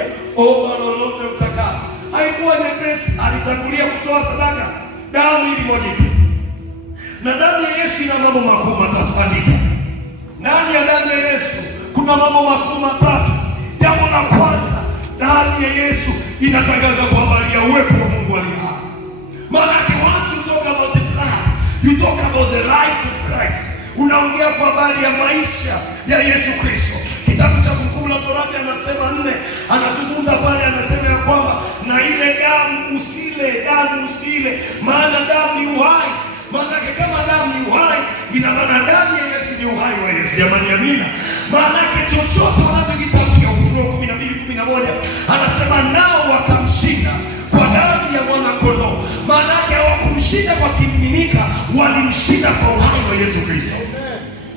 akamwambia omba lolote utakalo. Haikuwa nyepesi, alitangulia kutoa sadaka, damu ilimwagika. Na damu ya Yesu ina mambo makuu matatu. Andika, ndani ya damu ya Yesu kuna mambo makuu matatu. Jambo la kwanza, damu ya Yesu inatangaza kwa habari ya uwepo wa Mungu aliye hai. Maana once you talk about the blood, you talk about the life of Christ. Unaongea kwa habari ya maisha ya Yesu Kristo. Kitabu cha Kumbukumbu la Torati anasema 4, anazungumza pale, anasema ya kwamba na ile damu usile, maana damu ni uhai. Maana kama damu ni uhai, ina maana damu ya Yesu ni uhai wa Yesu. Jamani, amina. Maana chochote wanachokitamkia, Ufunuo 12:11 anasema nao wakamshinda kwa damu ya mwana kondoo. Maana hawakumshinda kwa kimiminika, walimshinda kwa uhai wa Yesu Kristo.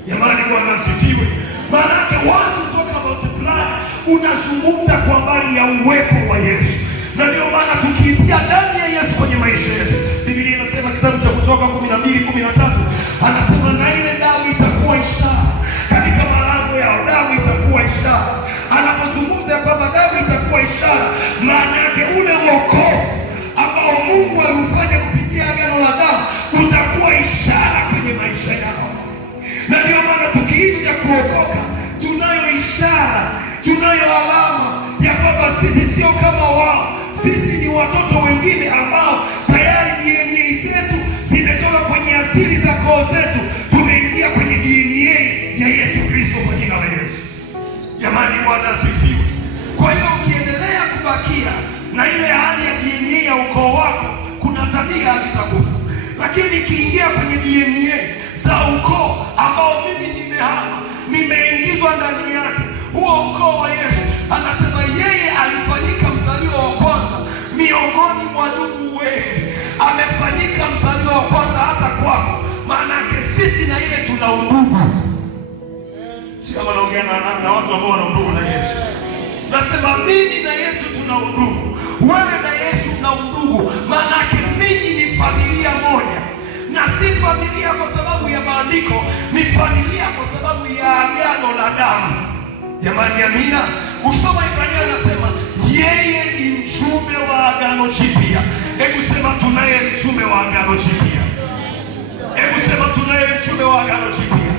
Jamani, Bwana asifiwe. Maana once you talk about the blood, unazungumza kwa habari ya uwepo wa Yesu. Na ndio maana tukiitia damu ya Yesu kwenye maisha yetu, Biblia inasema kitabu cha Kutoka 12:13 anasema na ile damu itakuwa ishara katika malango yao. Damu itakuwa ishara. Anapozungumza kwamba damu itakuwa ishara, maana yake ule wokovu ambao Mungu alifanya kupitia agano la damu utakuwa ishara kwenye maisha yao. Na ndio maana tukiisha kuokoka, tunayo ishara, tunayo alama ya kwamba sisi sio kama wao. Sisi ni watoto wengine ambao tayari DNA zetu zimetoka kwenye asili za koo zetu, tumeingia kwenye DNA ya Yesu Kristo kwa jina la Yesu. Jamani, Bwana asifiwe. Kwa hiyo ukiendelea kubakia na ile hali ya DNA ya ukoo wako, kuna tabia zitakufa. Lakini ikiingia kwenye DNA za ukoo ambao mimi nimeingizwa ndani yake, huo ukoo wa Yesu, anasema yeye alifanyika mzaliwa wa kwanza miongoni mwa ndugu wengi. Amefanyika mzaliwa wa kwanza hata kwako. Maana yake sisi na yeye tuna undugu. Si kama naongea na watu ambao wana undugu na Yesu. Nasema mimi na Yesu tuna undugu, wewe na Yesu na undugu. Maana yake mimi ni familia moja, na si familia kwa sababu ya maandiko, ni familia kwa sababu ya agano la damu. Jamani, amina. Usoma Ibrania anasema yeye ni mjumbe wa agano jipya. Hebu sema tunaye mjumbe wa agano jipya. Hebu sema tunaye mjumbe wa agano jipya.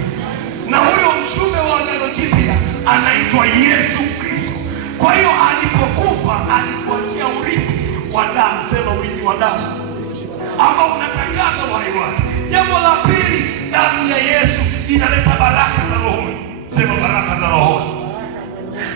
Na huyo mjumbe wa agano jipya anaitwa Yesu Kristo. Kwa hiyo alipokufa alituachia urithi wa damu. Sema urithi wa damu, ama unatangaza uhai wake. Jambo la pili, damu ya Yesu inaleta baraka za rohoni. Sema baraka za rohoni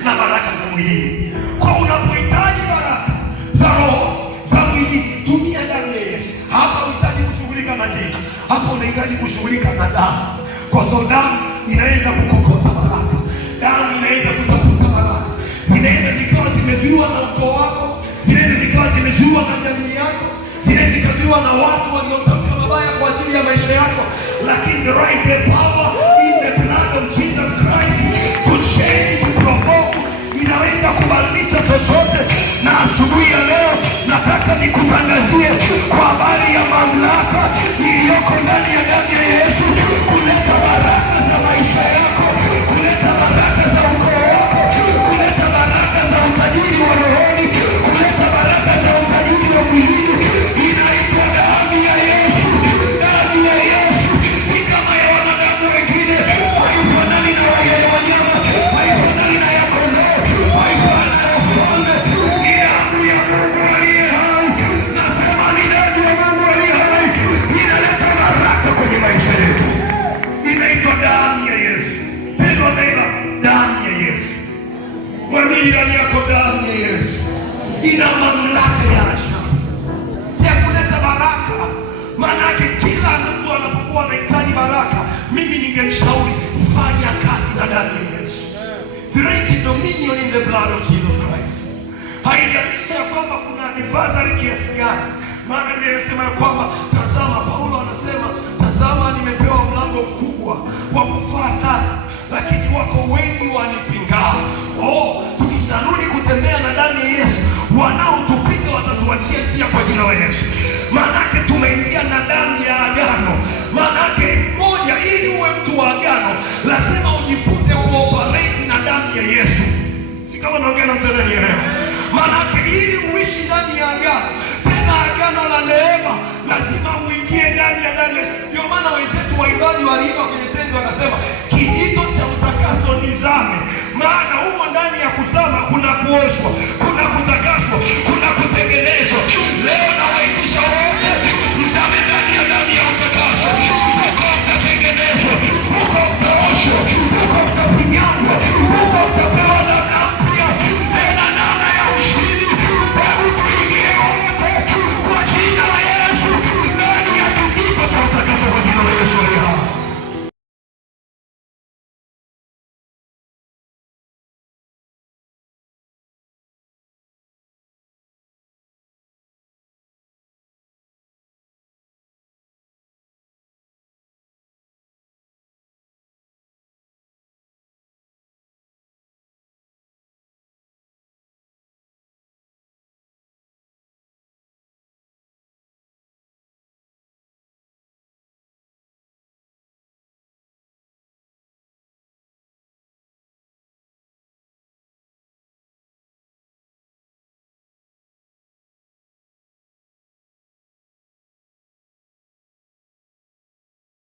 na baraka za mwilini. Kwa unapohitaji baraka za roho, za mwili, tumia damu ya Yesu. Hapa unahitaji kushughulika na jina, hapa unahitaji kushughulika na damu. Kwa sababu damu inaweza kukokota baraka, damu inaweza kutafuta baraka. Zinaweza zikawa zimezuiwa na ukoo wako, zinaweza zikawa zimezuiwa na jamii yako, zinaweza zikazuiwa na watu waliotamka mabaya kwa ajili ya maisha yako, lakini there is a power in the blood of Jesus Christ to change, to provoke. Inaweza kubadilisha chochote. Na asubuhi ya leo nataka nikutangazie kwa habari ya mamlaka iliyoko ndani ya damu ya Yesu, kuleta baraka za maisha yako, kuleta baraka za ukoo wako, kuleta baraka za utajiri wa rohoni, kuleta baraka za utajiri wa mwilini. Inaitwa damu ya Yesu. Damu ya Yesu ni kama ya wanadamu wengine, haifanani na wanyama, haifanani na ya kondoo, haifanani na ufalme. Ni damu ya Mungu aliye hai. Nasema ni damu ya Mungu aliye hai, inaleta baraka kwenye maisha yetu. Inaitwa damu ya Yesu. Pendwa neighbor, damu ya Yesu. Mwambie ndani yako, damu ya Yesu ina mamlaka ya ajabu ya kuleta baraka. Maana yake kila mtu anapokuwa anahitaji baraka, mimi ningemshauri fanya kazi na damu ya Yesu. There is a dominion in the blood of Jesus Christ. Haijalishi ya kwamba kuna adversary kiasi gani. Maana Biblia inasema ya kwamba tazama, Paulo anasema tazama, nimepewa mlango mkubwa wa kufaa sana, lakini wako wengi wanipingao. Tukisharudi kutembea na damu ya Yesu, wanaotupinga watatuachia njia kwa jina la Yesu. Maanake tumeingia na damu ya agano. Maanake moja, ili uwe mtu wa agano lazima ujifunze kuoperate na damu ya Yesu. kama naongea na Mtanzania leo. Maana ili uishi ndani ya agano, tena agano la neema, lazima uingie ndani ya Yesu. Ndio maana wenzetu waimbaji waliimba